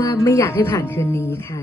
ว่าไม่อยากให้ผ่านคืนนี้ค่ะ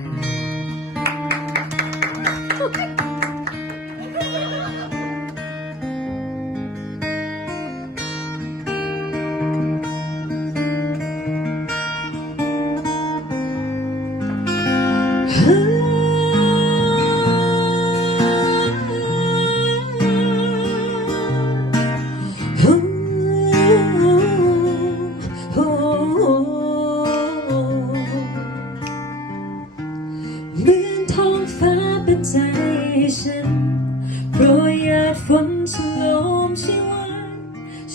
ชีวัน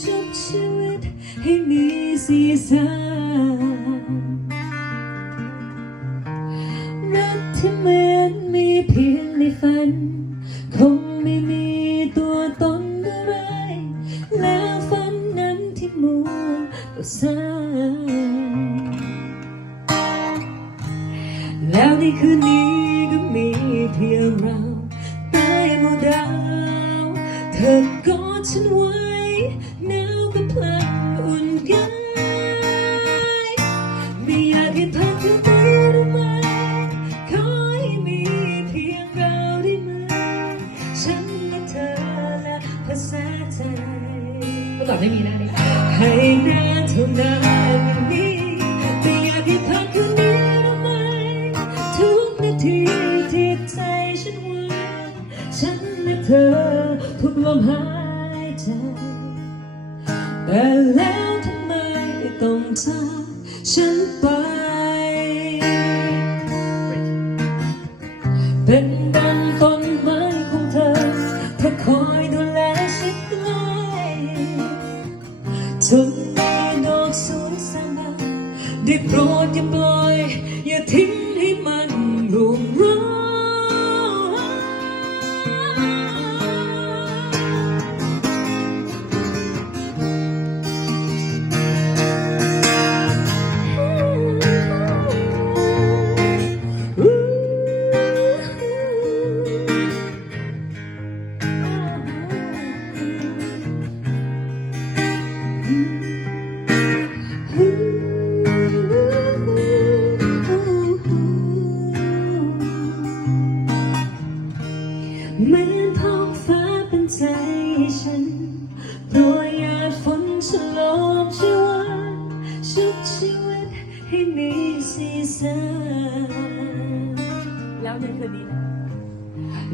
ชุบชีวิตให้มีสีสันรักที่เหมือนมีเพียงในฝัน คงไม่มีตัวตนอะไรแล้วฝันนั้นที่มัวก็สายแล้วในคืนนี้ก็มีเพียงเราใต้หมดดาวเธอ กอดฉันไว้หนาวก็พลันอุ่นกายไม่อยากให้พักคืนนี้ได้ไหมขอให้มีเพียงเราได้ไหมฉันและเธอและภาษาใจก็ตอบไม่มีได้ให้นานเท่านานอย่างนี้ไม่อยากให้ผ่านคืนนี้ได้ไหมทุกนาทีที่ใจฉันว่างฉันและเธอทุกลมหาย ใจ แต่แล้วทำไมต้องจากฉันไป เป็นดังต้นไม้ของเธอ เธอคอยดูแลฉันใกล้จนมีดอกสวยสง่าได้โปรดอย่าปล่อย เหมือนท้องฟ้าเป็นใจฉันโปรยหยาดฝนฉลองชีวันชุบชีวิตให้มีสีสันแล้วในคืนนี้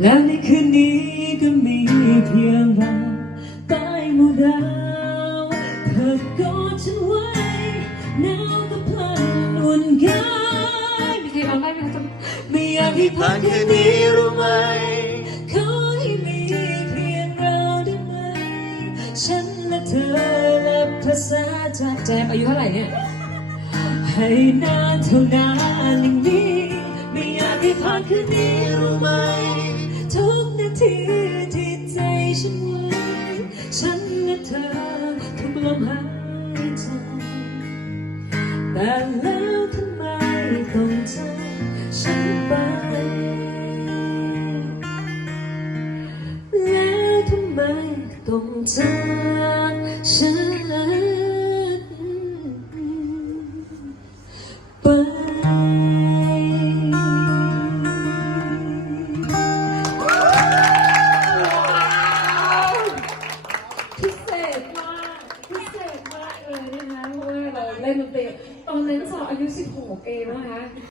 แล้วในคืนนี้ก็มีเพียงเราใต้หมู่ดาว ธอกอดฉันไว้หนาวก็พลันอุ่นกายมีใครร้องได้ไหมจ๊ะไม่อยากให้ผ่านคืนนี้รู้ไหมขอให้มีเพียงเราได้ไหม ฉันและเธอและภาษาใจแจมอายุเท่าไหร่เนี่ย ให้นานเท่านานอย่างนี้ไม่อยากให้ผ่านคืนนี้รู้ไหม ทุกนาทีที่ใจฉันไว้ฉันและเธอ มหายใจ แต่แล้วทำไมต้องจากฉันไป แล้วทำไมต้องจากฉัน ล่นดนตรีตอนนั้นสาวอายุ 16 เองนะคะ